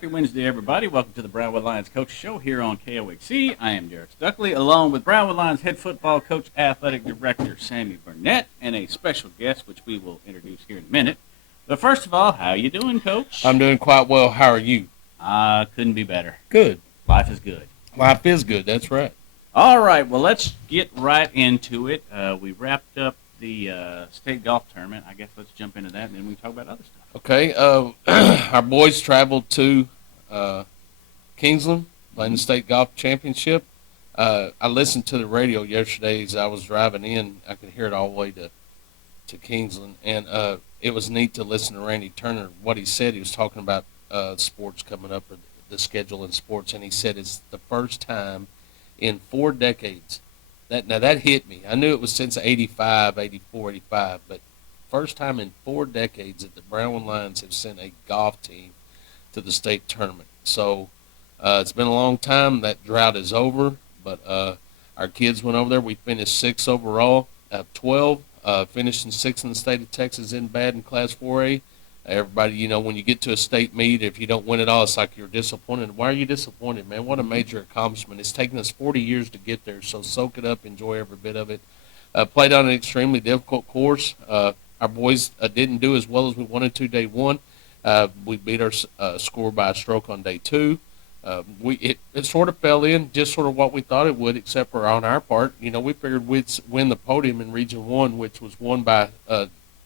Happy Wednesday, everybody. Welcome to the Brownwood Lions Coach Show here on KOXC. I am Derek Stuckley, along with Brownwood Lions head football coach, athletic director Sammy Burnett, and a special guest, which we will introduce here in a minute. But first of all, how you doing, Coach? I'm doing quite well. How are you? Couldn't be better. Good. Life is good. Life is good. That's right. All right, well, let's get right into it. We wrapped up the state golf tournament. I guess let's jump into that, and then we can talk about other stuff. Okay. Our boys traveled to Kingsland, playing the state golf championship. I listened to the radio yesterday as I was driving in. I could hear it all the way to Kingsland, and it was neat to listen to Randy Turner. What he said, he was talking about sports coming up, or the schedule in sports, and he said it's the first time in 4 decades. That hit me. I knew it was since 85, 84, 85, but first time in 4 decades that the Brownwood Lions have sent a golf team to the state tournament. So it's been a long time. That drought is over, but our kids went over there. We finished 6th overall out of 12, finishing 6th in the state of Texas in bad in Class 4A. Everybody, when you get to a state meet, if you don't win it all, it's like you're disappointed. Why are you disappointed, man? What a major accomplishment. It's taken us 40 years to get there, so soak it up, enjoy every bit of it. Played on an extremely difficult course. Our boys didn't do as well as we wanted to day one. We beat our score by a stroke on day two. It sort of fell in just sort of what we thought it would, except for on our part. We figured we'd win the podium in Region 1, which was won by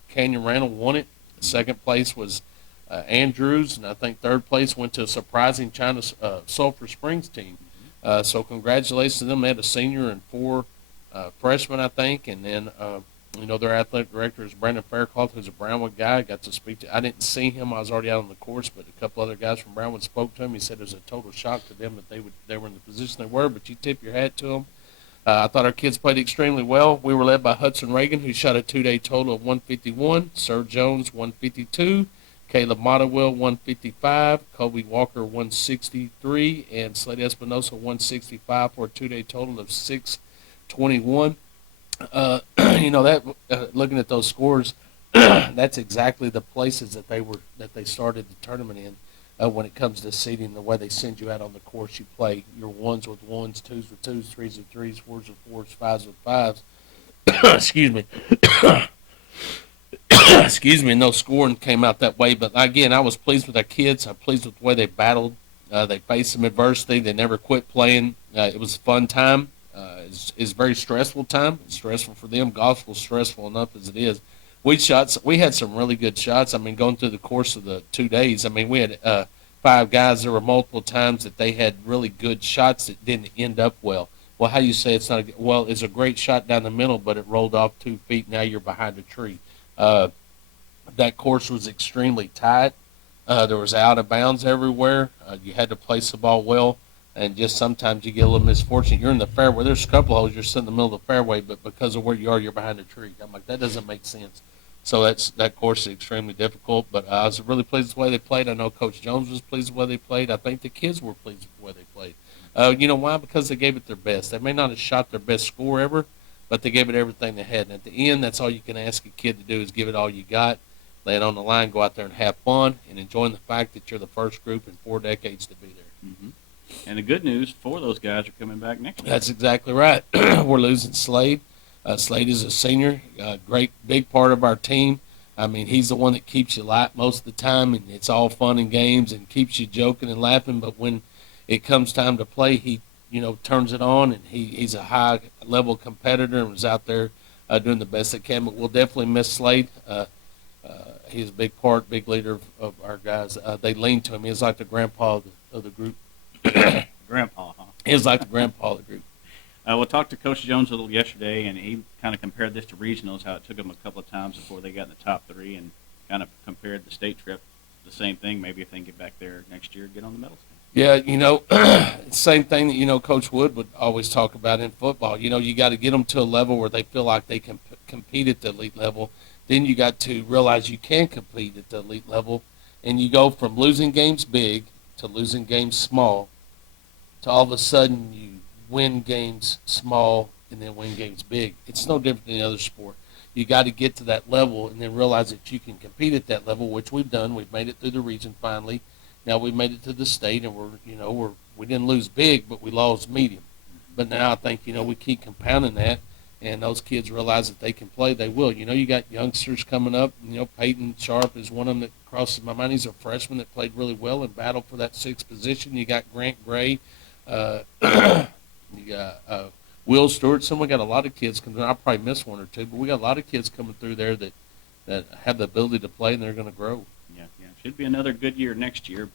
Canyon Randall won it. Second place was Andrews, and I think third place went to a surprising China Sulphur Springs team. So congratulations to them. They had a senior and 4 freshmen, I think, and then their athletic director is Brandon Faircloth, who's a Brownwood guy. I got to speak to. I didn't see him. I was already out on the course, but a couple other guys from Brownwood spoke to him. He said it was a total shock to them that they were in the position they were, but you tip your hat to them. I thought our kids played extremely well. We were led by Hudson Reagan, who shot a 2-day total of 151, Sir Jones 152, Caleb Mottawell 155, Kobe Walker 163, and Slade Espinosa 165 for a 2-day total of 621. Looking at those scores, that's exactly the places that they started the tournament in. When it comes to seeding, the way they send you out on the course, you play your 1s with 1s, 2s with 2s, 3s with 3s, 4s with 4s, 5s with 5s. Excuse me. Excuse me, and no scoring came out that way. But, again, I was pleased with our kids. I'm pleased with the way they battled. They faced some adversity. They never quit playing. It was a fun time. It's a very stressful time. It's stressful for them. Golf was stressful enough as it is. We had some really good shots. I mean, going through the course of the 2 days, we had 5 guys. There were multiple times that they had really good shots that didn't end up well. Well, how you say it's not it's a great shot down the middle, but it rolled off 2 feet. Now you're behind a tree. That course was extremely tight. There was out of bounds everywhere. You had to place the ball well, and just sometimes you get a little misfortune. You're in the fairway. There's a couple holes you're sitting in the middle of the fairway, but because of where you are, you're behind a tree. I'm like, that doesn't make sense. So that course is extremely difficult, but I was really pleased with the way they played. I know Coach Jones was pleased with the way they played. I think the kids were pleased with the way they played. You know why? Because they gave it their best. They may not have shot their best score ever, but they gave it everything they had. And at the end, that's all you can ask a kid to do is give it all you got, lay it on the line, go out there and have fun, and enjoying the fact that you're the first group in 4 decades to be there. Mm-hmm. And the good news for those guys are coming back next year. That's exactly right. We're losing Slade. Slade is a senior, great big part of our team. He's the one that keeps you light most of the time, and it's all fun and games and keeps you joking and laughing. But when it comes time to play, he, turns it on, and he's a high-level competitor and was out there doing the best they can. But we'll definitely miss Slade. He's a big leader of our guys. They lean to him. He's like the grandpa of the group. Grandpa, huh? He's like the grandpa of the group. We'll talk to Coach Jones a little yesterday, and he kind of compared this to regionals, how it took them a couple of times before they got in the top 3, and kind of compared the state trip, the same thing. Maybe if they can get back there next year, get on the medal stand. Yeah, same thing that, Coach Wood would always talk about in football. You got to get them to a level where they feel like they can compete at the elite level. Then you got to realize you can compete at the elite level, and you go from losing games big to losing games small to all of a sudden you win games small and then win games big. It's no different than any other sport. You got to get to that level and then realize that you can compete at that level, which we've done. We've made it through the region finally, Now we made it to the state, and we didn't lose big, but we lost medium. But now I think we keep compounding that, and those kids realize that they can play. They will. You got youngsters coming up. Peyton Sharp is one of them that crosses my mind. He's a freshman that played really well and battled for that sixth position. You got Grant Gray. You got Will Stewart. We got a lot of kids coming. I'll probably miss one or two, but we got a lot of kids coming through there that have the ability to play, and they're going to grow. Yeah. Should be another good year next year.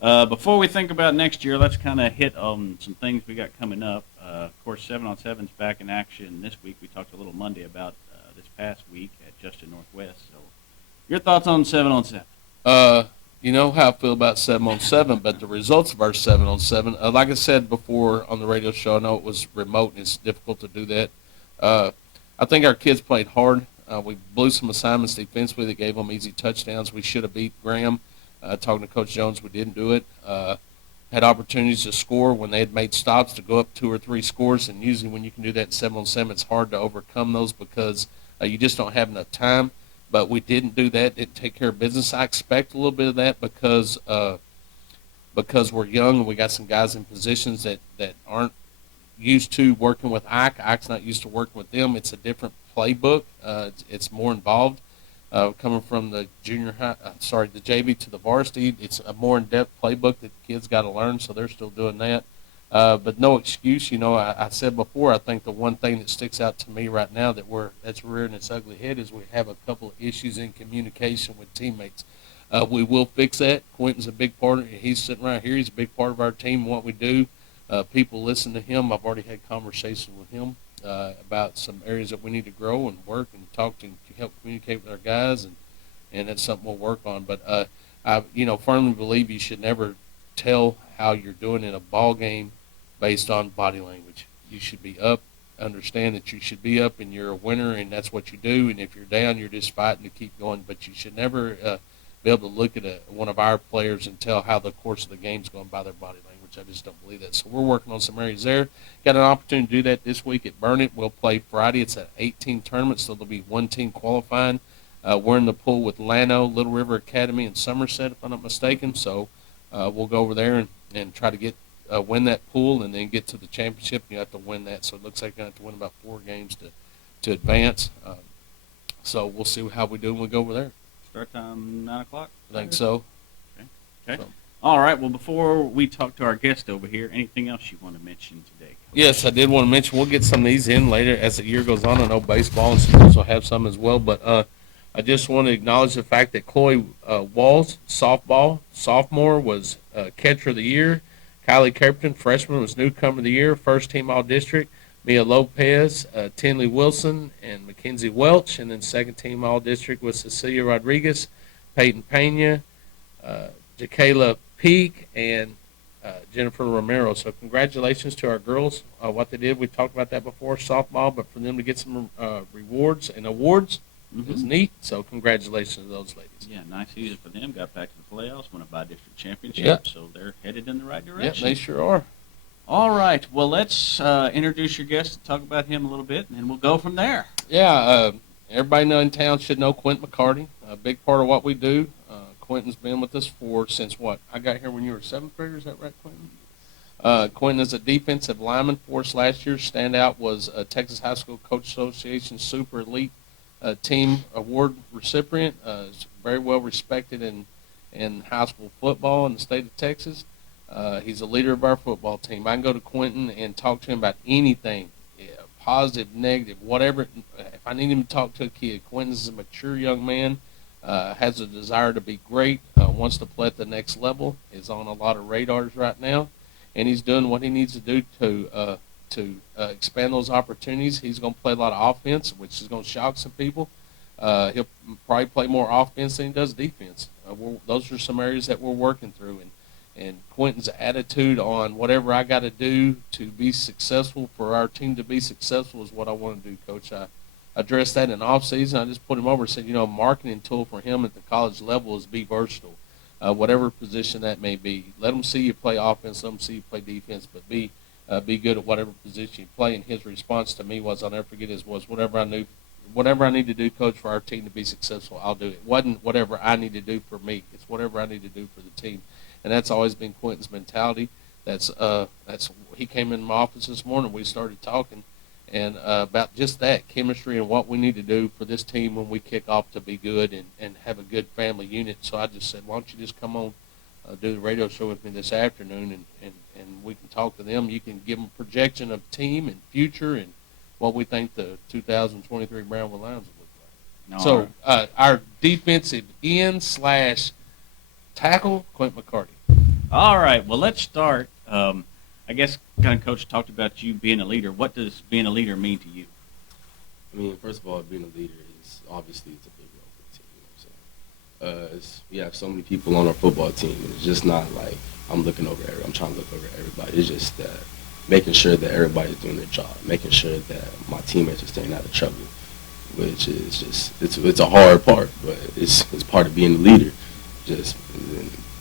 But before we think about next year, let's kind of hit on some things we got coming up. Of course, 7-on-7's back in action this week. We talked a little Monday about this past week at Justin Northwest. So, your thoughts on 7-on-7? You know how I feel about 7-on-7, but the results of our 7-on-7, like I said before on the radio show, I know it was remote and it's difficult to do that. I think our kids played hard. We blew some assignments defensively that gave them easy touchdowns. We should have beat Graham. Talking to Coach Jones, we didn't do it. Had opportunities to score when they had made stops to go up 2 or 3 scores, and usually when you can do that in 7-on-7, it's hard to overcome those because you just don't have enough time. But we didn't do that. Didn't take care of business. I expect a little bit of that because we're young and we got some guys in positions that aren't used to working with Ike. Ike's not used to working with them. It's a different playbook. It's more involved. Coming from the the JV to the varsity, it's a more in-depth playbook that the kids got to learn, so they're still doing that. But no excuse. I said before, I think the one thing that sticks out to me right now that's rearing its ugly head is we have a couple of issues in communication with teammates. We will fix that. Quentin's a big part of it. He's sitting right here. He's a big part of our team and what we do. People listen to him. I've already had conversations with him about some areas that we need to grow and work and talk to help communicate with our guys, and that's something we'll work on. But I firmly believe you should never tell how you're doing in a ball game based on body language. You should be up, understand that you should be up, and you're a winner, and that's what you do. And if you're down, you're just fighting to keep going. But you should never be able to look at one of our players and tell how the course of the game's going by their body language. I just don't believe that. So we're working on some areas there. Got an opportunity to do that this week at Burnett. We'll play Friday. It's an 18 tournament, so there'll be one team qualifying. We're in the pool with Llano, Little River Academy, and Somerset, if I'm not mistaken. So we'll go over there and try to get win that pool and then get to the championship. You have to win that. So it looks like you're going to have to win about 4 games to advance. So we'll see how we do when we go over there. Start time 9 o'clock? I think so. Okay. So. All right. Well, before we talk to our guest over here, anything else you want to mention today? Yes, I did want to mention we'll get some of these in later as the year goes on. I know baseball and sports will have some as well, but I just want to acknowledge the fact that Chloe Walls, sophomore, was catcher of the year. Kylie Carpenter, freshman, was newcomer of the year, first team All-District. Mia Lopez, Tinley Wilson, and Mackenzie Welch, and then second team All-District was Cecilia Rodriguez, Peyton Pena, Jacayla Peak, and Jennifer Romero. So congratulations to our girls, what they did. We talked about that before, softball, but for them to get some rewards and awards is neat. So congratulations to those ladies. Yeah, nice season for them. Got back to the playoffs, won a bi-district championship, so they're headed in the right direction. Yeah, they sure are. All right. Well, let's introduce your guest and talk about him a little bit, and then we'll go from there. Yeah, everybody in town should know Quentin McCarty, a big part of what we do. Quentin's been with us since what? I got here when you were 7th grader, is that right, Quentin? Quentin is a defensive lineman for us last year. Standout was a Texas High School Coach Association Super Elite Team Award recipient. Is very well respected in high school football in the state of Texas. He's a leader of our football team. I can go to Quentin and talk to him about anything, positive, negative, whatever. If I need him to talk to a kid, Quentin's a mature young man. Has a desire to be great, wants to play at the next level, is on a lot of radars right now, and he's doing what he needs to do to expand those opportunities. He's going to play a lot of offense, which is going to shock some people. He'll probably play more offense than he does defense. Those are some areas that we're working through, and Quentin's attitude on whatever I got to do to be successful, for our team to be successful, is what I want to do, Coach. I addressed that in off season. I just put him over and said, a marketing tool for him at the college level is be versatile, whatever position that may be. Let them see you play offense, let them see you play defense, but be good at whatever position you play. And his response to me was, I'll never forget his, was whatever I need to do, Coach, for our team to be successful, I'll do it. It wasn't whatever I need to do for me. It's whatever I need to do for the team. and that's always been Quentin's mentality. That's he came in my office this morning. We started talking and about just that chemistry and what we need to do for this team when we kick off to be good and have a good family unit. So I just said, why don't you just come on, do the radio show with me this afternoon, and we can talk to them. You can give them a projection of team and future and what we think the 2023 Brownwood Lions will look like. So our defensive end / tackle, Quentin McCarty. All right. Well, let's start. I guess kind of Coach talked about you being a leader. What does being a leader mean to you? I mean, first of all, being a leader is obviously it's a big role for the team. You know what I'm saying? We have so many people on our football team, and it's just not like I'm trying to look over everybody. It's just that making sure that everybody's doing their job, making sure that my teammates are staying out of trouble, which is just it's a hard part, but it's part of being a leader. Just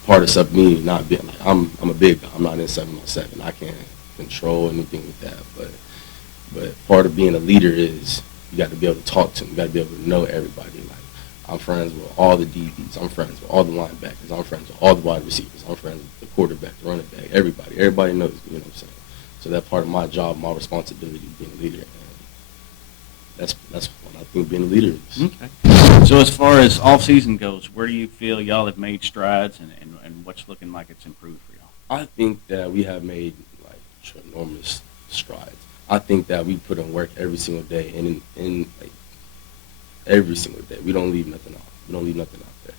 part of stuff me not being like I'm a big guy. I'm not in 7-on-7. I can't control anything with that. But part of being a leader is you got to be able to talk to them. You got to be able to know everybody. Like I'm friends with all the DBs. I'm friends with all the linebackers. I'm friends with all the wide receivers. I'm friends with the quarterback, the running back, everybody. Everybody knows. You know what I'm saying? So that part of my job, my responsibility, being a leader. And that's what I think being a leader is. Okay. So as far as off season goes, where do you feel y'all have made strides and what's looking like it's improved for y'all? I think that we have made like enormous strides. I think that we put in work every single day, and in like every single day, we don't leave nothing off. We don't leave nothing out there.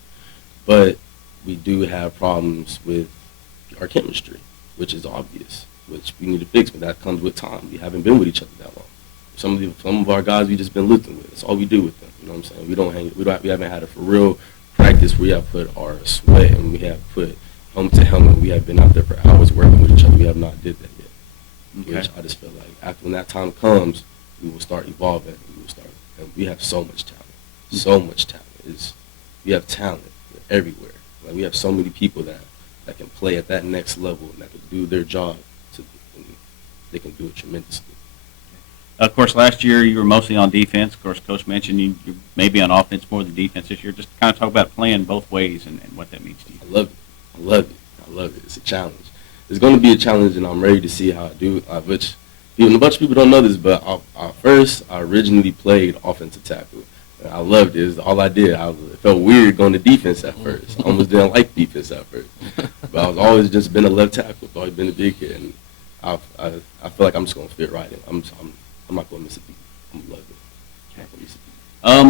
But we do have problems with our chemistry, which is obvious, which we need to fix. But that comes with time. We haven't been with each other that long. Some of our guys we just been lifting with. That's all we do with them. You know what I'm saying? We haven't had a for real practice where we have put our sweat and we have put helmet to helmet. We have been out there for hours working with each other. We have not did that yet. Okay. Which I just feel like after when that time comes, we will start evolving. And we have so much talent. So much talent. We have talent everywhere. Like we have so many people that can play at that next level and that can do their job. And they can do it tremendously. Of course, last year you were mostly on defense. Of course, Coach mentioned you may be on offense more than defense this year. Just kind of talk about playing both ways and what that means to you. I love it. It's a challenge. It's going to be a challenge, and I'm ready to see how I do. Which even a bunch of people don't know this, but I originally played offensive tackle. And I loved it. It was all I did. It felt weird going to defense at first. I almost didn't like defense at first. But I've always just been a left tackle. I've always been a big kid, and I feel like I'm just going to fit right in. I'm not going to miss a beat. I'm going to love it. I'm not going to miss a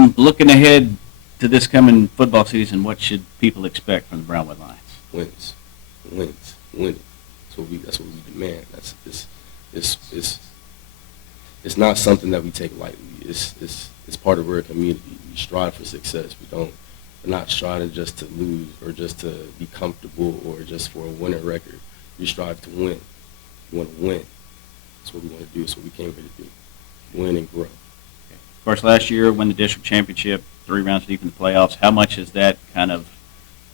beat. Looking ahead to this coming football season, what should people expect from the Brownwood Lions? Wins. That's what we demand. It's not something that we take lightly. It's part of our community. We strive for success. We're not striving just to lose or just to be comfortable or just for a winning record. We strive to win. We want to win. That's what we want to do. That's what we came here to do. Win and grow. Okay. Of course, last year won the district championship, 3 rounds deep in the playoffs. How much has that kind of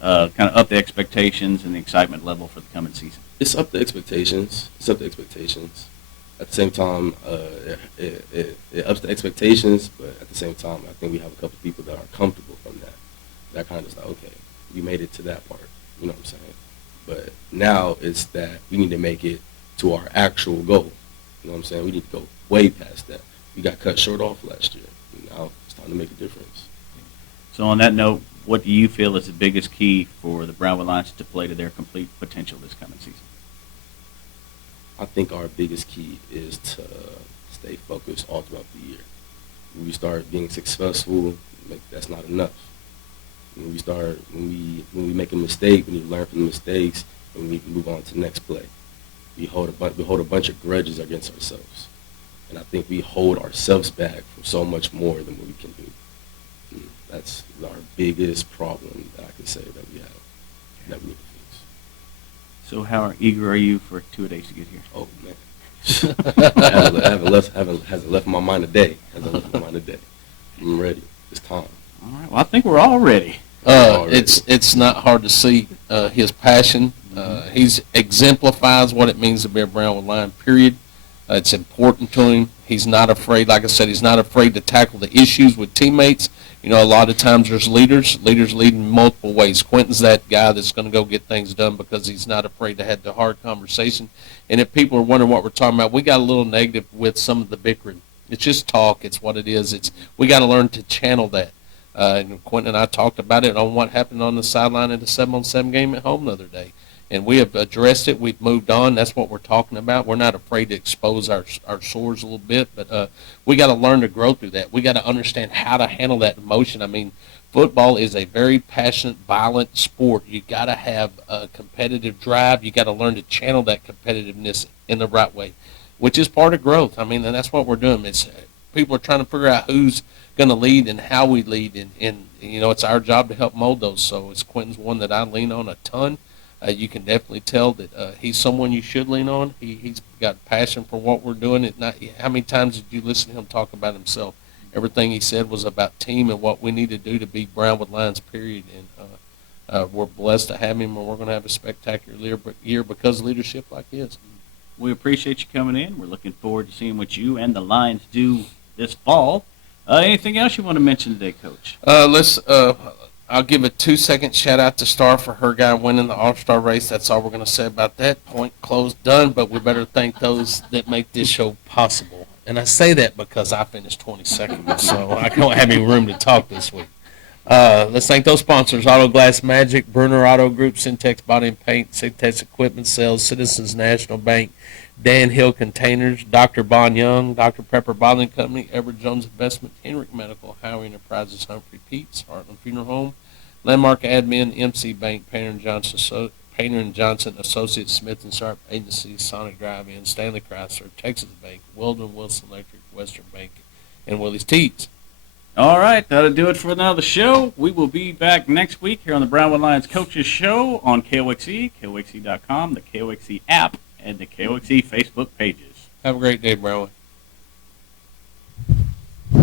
up the expectations and the excitement level for the coming season? It's up to expectations. At the same time, it ups the expectations, but at the same time, I think we have a couple people that are comfortable from that. That kind of is like, okay, we made it to that part. You know what I'm saying? But now it's that we need to make it to our actual goal. You know what I'm saying? We need to go way past that. We got cut short off last year. Now it's time to make a difference. So on that note, what do you feel is the biggest key for the Brownwood Lions to play to their complete potential this coming season? I think our biggest key is to stay focused all throughout the year. When we start being successful, that's not enough. When we make a mistake, we need to learn from the mistakes, and we need to move on to the next play. We hold a bunch of grudges against ourselves, and I think we hold ourselves back from so much more than what we can do. And that's our biggest problem that I can say that we have that we need to fix. So how eager are you for 2 days to get here? Oh man, hasn't left my mind a day. I'm ready. It's time. All right. Well, I think we're all ready. It's not hard to see his passion. He's exemplifies what it means to be a Brownwood Lion, period. It's important to him. He's not afraid, like I said, he's not afraid to tackle the issues with teammates. You know, a lot of times there's leaders lead in multiple ways. Quentin's that guy that's going to go get things done because he's not afraid to have the hard conversation. And if people are wondering what we're talking about, we got a little negative with some of the bickering. It's just talk. It's what it is. We got to learn to channel that. And Quentin and I talked about it on what happened on the sideline in the 7-on-7 game at home the other day. And we have addressed it. We've moved on. That's what we're talking about. We're not afraid to expose our sores a little bit, but we got to learn to grow through that. We got to understand how to handle that emotion. I mean, football is a very passionate, violent sport. You got to have a competitive drive. You got to learn to channel that competitiveness in the right way, which is part of growth. I mean, and that's what we're doing. People are trying to figure out who's going to lead and how we lead, and you know, it's our job to help mold those. So it's Quentin's one that I lean on a ton. You can definitely tell that he's someone you should lean on. He's got passion for what we're doing. How many times did you listen to him talk about himself? Everything he said was about team and what we need to do to beat Brownwood Lions, period. And we're blessed to have him, and we're going to have a spectacular year because of leadership like his. We appreciate you coming in. We're looking forward to seeing what you and the Lions do this fall. Anything else you want to mention today, Coach? I'll give a 2-second shout-out to Star for her guy winning the All-Star race. That's all we're going to say about that. Point closed, done, but we better thank those that make this show possible. And I say that because I finished 22nd, so I don't have any room to talk this week. Let's thank those sponsors: Auto Glass Magic, Bruner Auto Group, Syntex Body and Paint, Syntex Equipment Sales, Citizens National Bank, Dan Hill Containers, Dr. Bon Young, Dr. Pepper Bottling Company, Edward Jones Investment, Henrik Medical, Howie Enterprises, Humphrey Peets, Heartland Funeral Home, Landmark Admin, MC Bank, Painter and Johnson Associates, Smith and Sharp Agency, Sonic Drive-In, Stanley Chrysler, Texas Bank, Weldon Wilson Electric, Western Bank, and Willie's Teats. All right, that'll do it for another show. We will be back next week here on the Brownwood Lions Coaches Show on KOXE, KOXE.com, the KOXE app, and the KOXE Facebook pages. Have a great day, Brownwood.